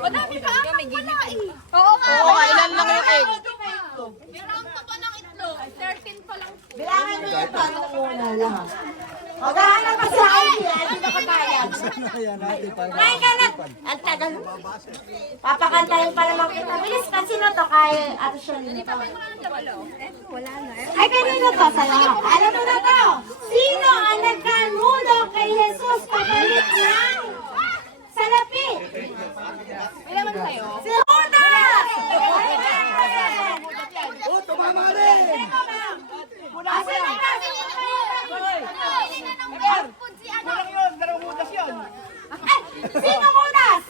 Madami pa ako wala eh. Oo nga. Oo, ilan lang yung egg? Meron pa ba ng itlog? 13 pa lang po. Bilangin mo yung paano muna lang. Maghahanap pa sa idea, hindi na kapayag. Kain ka na. Ang tagal. Papakantayin pa naman kita. Bilis ka, sino to? Kaya Ate Shalini to. Wala na eh. Ay, kanino to? Sa'yo. Alam mo na to. Sino ang nagkanulo kay Jesus papalit ng salapi? May naman kayo? Si Judas! Oh, tumama rin! Asan na ba? Kulang yun, dalawang mudas yun. Sino Judas?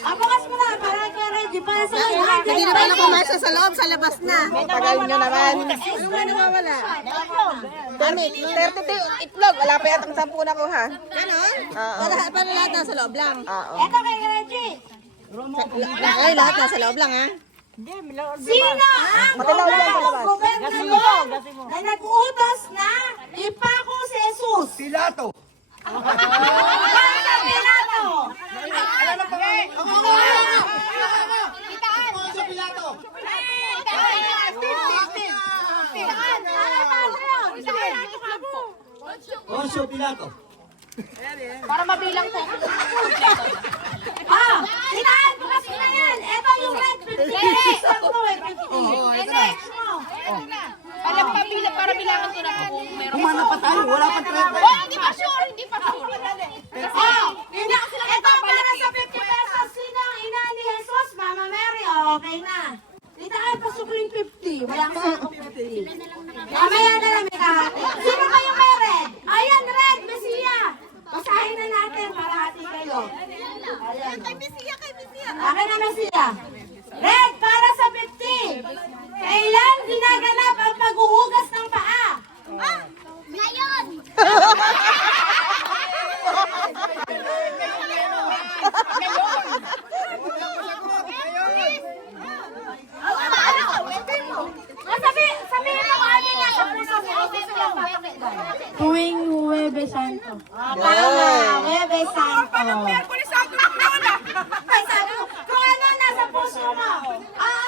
Ang bukas mo na, para ka ready para sa lahat. Hindi na pala kumasa sa loob, sa labas na. Tagal nyo naman. Ano ba nawawala? Dami, 32 itlog. Wala pa yatang 10 na ko ha. Ganon? Para lahat nasa loob lang. Oo. Eto kay Reggie. Ay, lahat nasa loob lang ha. Sino ang gobernador na nag-utos na ipako si Jesus? Pilato! Bakit ang Pilato? Alam mo pa Sa Pilato! Poncio Pilato! Para mabilang po. Ah, sitaan, bukas mo na yan. Eto yung red 50. Isang to, red 50. Next mo. Alam pa bilang para bilangan ko na po kung meron. Kumana pa tayo, wala pang 30. Oh, hindi pa sure, hindi pa sure. Oh, ito para sa 50 pesos. Sino ang ina ni Jesus? Mama Mary. Oh, okay na. Sitaan, pasok ko yung 50. Wala ka sa 50. Mamaya na lang may kahati. Sino kayo may red? Ayan, red, Messiah. Basahin na natin para hati kayo. Ayan. Kay Messiah. Akin na Messiah. Red para sa 50. Kailan ginaganap ang paghuhugas ng paa? Ngayon! Sabihin mo kami na sa puso mo. Tuwing Huwebe Santo. Tama, Huwebe Santo. Ay, sabi ko, kung ano nasa puso mo.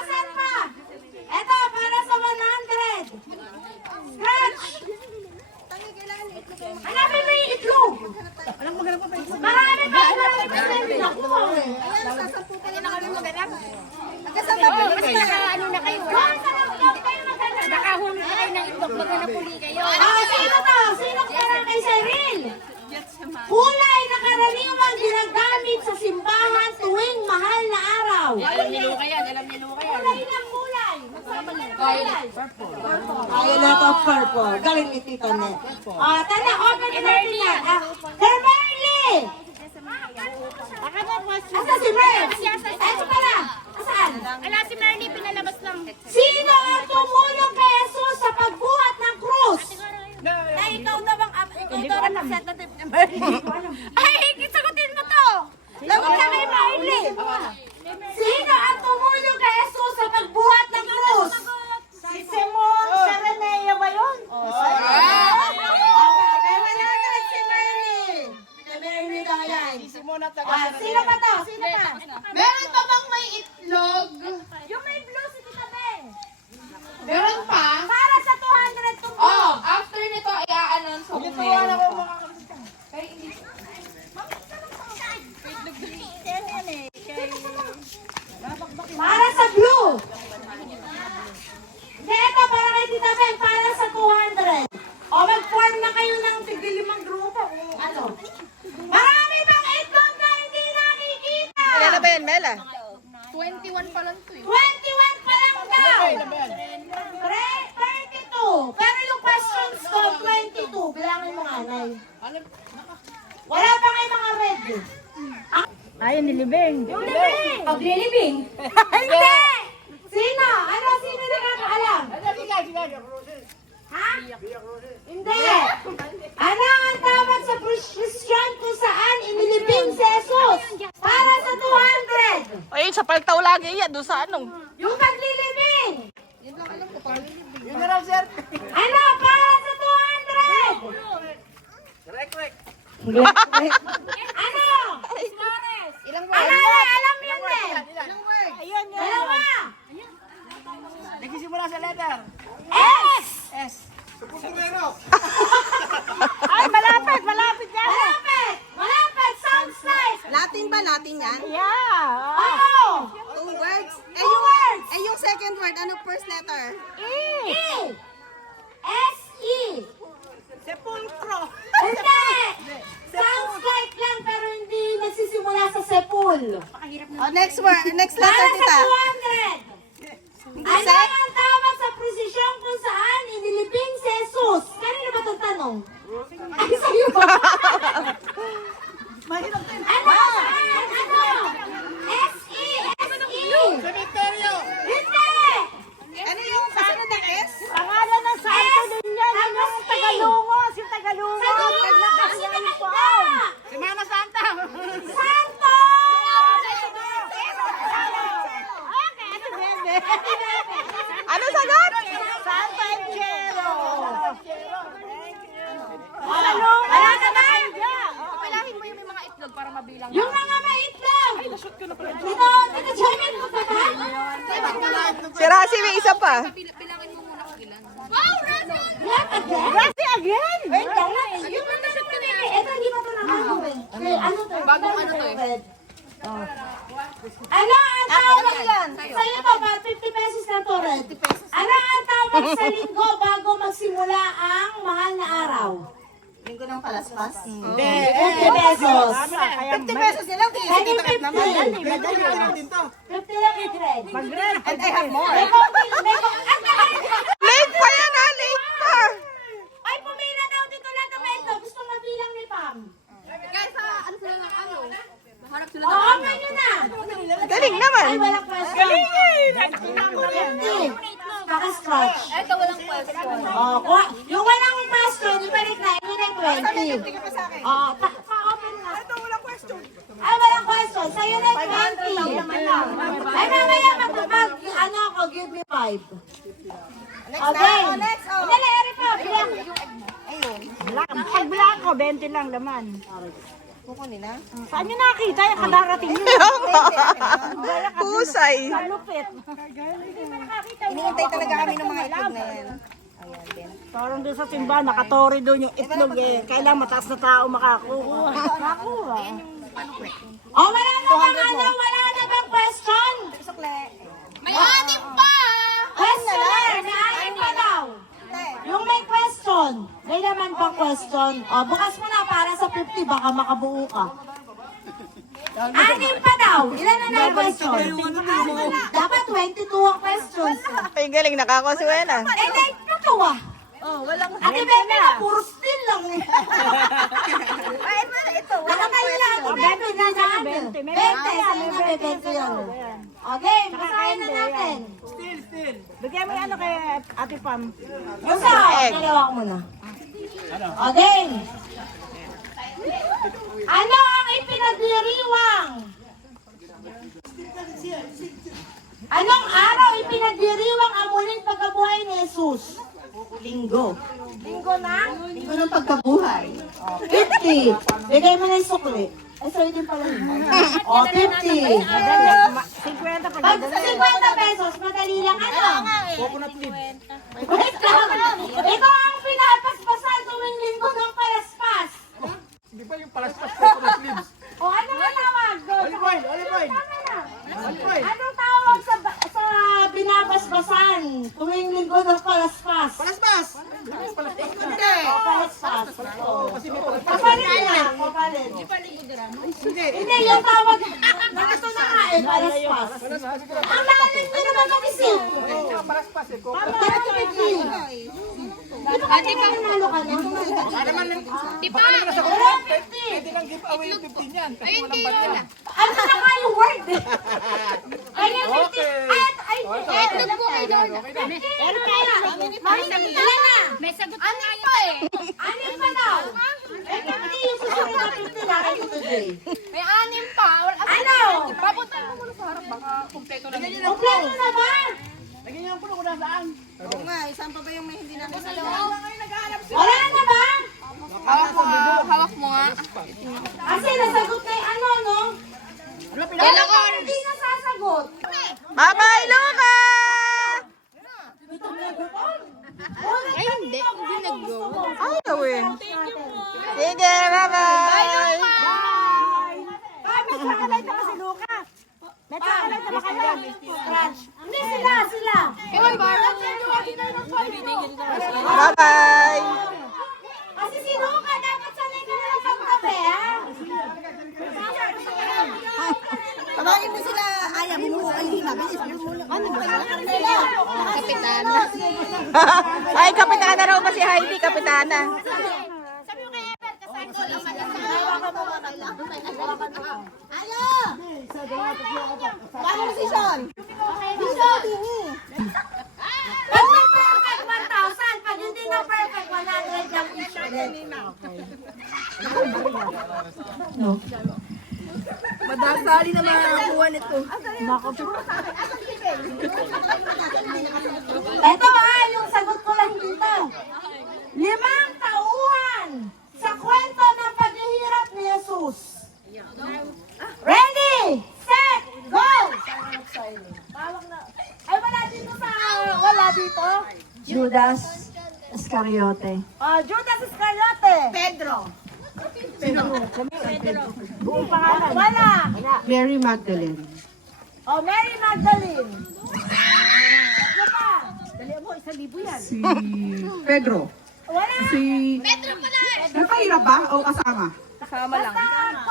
Saan pa? Ito, para sa 100. Scratch. Hanapin mo yung itlog. Marami pa nakuha eh. Ano na kayo? Doon sa nagplog kayo maghanap. Nakahuli na kayo ng itlog, maghanapuli kayo. Sino to? Sino kaya kay Cyril? Kulay na karaniwang ginagamit sa simbahan tuwing mahal na araw. Alam niyo yan, alam niyo yan. Kulay ng kulay. Violet. Purple. Violet of purple. Galing ni Tita Net. Tanda, open na natin yan. Sir Merly! Asa si Merly? Ito pala. Asaan? Ala, si Marnie pinalabas lang. Sino ang tumulong kay Jesus sa pagbuhat ng krus? Na ikaw na bang representative ni Marnie? Ay, sagutin mo to! Lagot ka kay Merly. Sino ang tumulong kay Jesus sa pagbuhat ng krus? Si Simon Serenea ba yun? Okay, 100 si Merly. Si Merly daw yan. Sino pa to? Sino pa? Meron pa bang may itlog? Yung may blue si Tita Beng. Meron pa? Para sa 200 to. Oh, after nito, i-a-announce ko kung meron. Para sa blue. Hindi, ito para kay Tita Beng, para sa 200. O mag-form na kayo ng tig-5 grupo kung ano. Marami bang itlog na hindi nakikita? Ilan na ba yan, Mela? 21 pa lang to eh. 21 pa lang daw. 32. Pero yung questions ko, 22. Bilangin mo nga, Nay. Wala pa kayo mga red. Ayun, nilibing. Yung libing. Paglilibing? Hindi! Sino? Ano? Sino nakakaalam? Ha? Hindi. Ano ang tawag sa Christian kung saan inilibing si Jesus? Para sa 200. Ay, sa paltaw lagi yan. Doon sa anong? Yung paglilibing. Yun na lang, sir. Ano? Para sa 200. Correct. Ano? Alam yan eh. Ayun, yun. Dalawa. Nagsisimula sa letter. S. S. Ay, malapit, malapit yan. Malapit. Malapit. Sounds like. Latin ba? Latin yan? Yeah. Oo. 2 words? Two words. Yung second word, ano first letter? E. S-E. Sepulcro. Hindi. Sounds like lang pero hindi nagsisimula sa sepul. Oh, next word, next letter, Para sa tita. 200. Ano ang tawag sa prosesyon kung saan inilibing si Jesus? Kanino ba itong tanong? Ay, sa'yo ba? Ano? Saan? Ano? S-E. S-E. Cemeterio. Hindi. Ano yung kasunod ng S? Pangalan ng santo din yan. Yun yung Tapos Tagalungos. Yung Tagalungos. Sa dulo. Naglakas Sino yan yung nakita? pound. Semana Santa. Santo! Okay, ito bebe. Ano sagot? Santo Enchero. Wala ka ba? Pilahin mo yung may mga itlog para mabilang. Yung mga may itlog! Dito, Jermaine, mo pa ba? Si Rasi, may isa pa. Bilangin mo muna kung ilan. Wow, Razan! Yan, again? Rasi again. Wait lang na. Yung mga nasit ko na eh. Ito, hindi pa ito nakagawin. Ano to? Bagong ano to eh? Ano ang tawag yan? Sa'yo to, 50 pesos na to, Red. Ano ang tawag sa linggo bago magsimula ang mahal na araw? Linggo ng palaspas. 50 pesos. 50 pesos nilang Ano yung 50? Din to. 50 lang yung Red. Mag-red. And I have more. May konti, ang tagal. Late pa yan ha, late pa. Ay, pumila daw dito lang na may ito. Gusto mabilang ni Pam. Guys, ano sila ng ano? Hanap sila Oo, ngayon na. Galing naman. Ay, walang question. 50. Kaka-scratch. Ito walang question. Oh, yung walang question, ibalik na. Yun ay 20. Oh, pa-open na. Ito, walang question. Ay, walang question. Sa'yo na 20. Ay, mamaya ano ako, give me 5. Okay. Dali, Eri pa. Bilang. Pag black ko, 20 lang laman. Kukunin na. Saan nyo nakita yung kadarating nyo? Husay. Malupit. Hinihintay talaga kami ng mga itlog na yan. Ayan din. Parang doon sa simbahan, nakatori doon yung itlog eh. Kailang mataas na tao makakuha. Makakuha. Oh, wala na bang ano? Wala na bang question? May anim pa! Question! May anim pa daw. Yung may question. May naman bang question? O, bukas mo na para sa 50, baka makabuo ka. Anim pa daw. Ilan na yung question? Dapat 22 ang questions. Ay, galing. Nakakasuwena. Eh, like na to ah. Ate Bebe na, puro still lang eh. Nakatayo lang ako, Bebe. Na na ano? 20, sa'yo na, Bebe. 20 yan. Okay, basahin na natin. Bigyan mo yung ano kay Ate Pam. Basta, dalawa ko muna. Okay. Ano ang ipinagdiriwang? Anong araw ipinagdiriwang ang muling pagkabuhay ni Jesus? Linggo. Linggo na? Linggo ng pagkabuhay. 50. Bigay mo na yung sukli. Ay, sorry din pala yun. O, 50. 50 Pag sa 50 pesos, madali lang ano? Wait lang. Ito ang pinapaspasan tuwing linggo ng palaspas. Hindi pa yung palaspas ko ng sleeves. O, ano nga tawag? Olive oil, olive oil. Tama na. Olive oil. Anong tawag sa binabasbasan tuwing linggo ng palaspas? Palaspas. Hindi. Palaspas. Kapalit lang. Kapalit. Hindi, yung tawag. Nakito na nga eh, palaspas. Ang lalim nyo naman mag-isip. Palaspas eh. Bakit 50? Dito ka na nanalo ka na. Di ba? Wala 50. Pwede lang give away yung 15 yan. Kasi walang bagyan. Ano na nga yung word eh? Kaya 50. Ay, Itlog po kay Lord. Ilan na? May sagot na nga yun eh. Anim pa daw. Eh, hindi yung susunod na 50 na kayo today. May anim pa. Ano? Papunta mo muna sa harap. Baka kumpleto lang. Kompleto na ba? Lagyan niyo ang puno kung nasaan. Oo nga, isang pa ba yung may hindi namin sa Wala na ba? Hawak mo nga. Kasi nasagot na yung ano, no? Hindi na sasagot. Bye-bye, Luca! Ay, hindi. Hindi nag-go. Ay, gawin. Sige, bye-bye! May chocolate na si Luca. May chocolate na ba kayo? Hindi sila. Bye-bye! Kasi si Luca, dapat sanay ka na lang pagkape, ha? Tawagin mo sila. Ayaw mo. Alina. Bilis. Ano ba? Kapitana. Ay, kapitana raw ba si Heidi? Kapitana. Paano na si Sean? Pag na-perfect, 1,000. Pag hindi na-perfect, 100 lang t-shirt. Madasali na makakuha nito. Ito yung sagot ko lang dito. 5 tauhan sa kwento ng paghihirap ni Jesus. Ready, set, go! Ay, wala dito. Judas Iscariote. Judas Iscariote. Pedro. Buong pangalan. Wala. Mary Magdalene. Mary Magdalene. Ano pa? Dali mo, 1,000 yan. Si Pedro. Wala. Si... Nakahirap ba o kasama?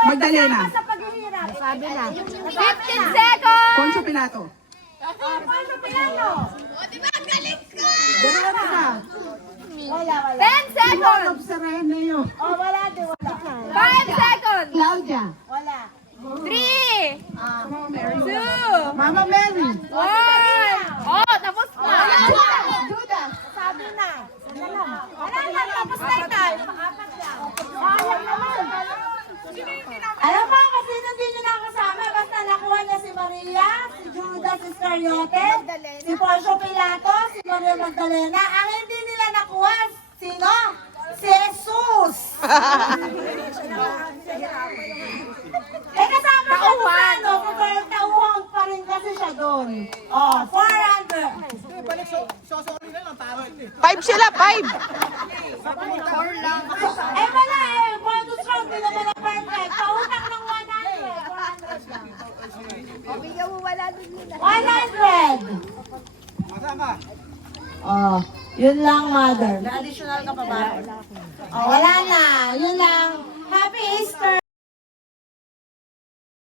Magdalena. Sa paghihirap. Sabi na. 15 seconds. Poncio Pilato. Paano Pilato? Dalawa na ka. Wala. 10 seconds. Of Sereneo. Wala din. Wala. 5 seconds. Claudia. Wala. 3, 2, Mama Mary. 1. Oh, tapos na. Judas. Sabi na. Wala na. Tapos na ito. Sayang naman. Alam mo, kasi hindi nyo nakasama. Basta nakuha niya si Maria, si Judas Iscariote, si Poncio Pilato, si Maria Magdalena. Ang hindi nila nakuha, sino? Si Jesus. Kasama siya doon sa ano, kung tauhan pa rin kasi siya doon. 400. 5 sila, 5. Wala bonus round, hindi naman na perfect. Pautang ng 100. 100. Masama. Yun lang, mother. Additional ka pa ba? Wala na. Yun lang. Happy Easter.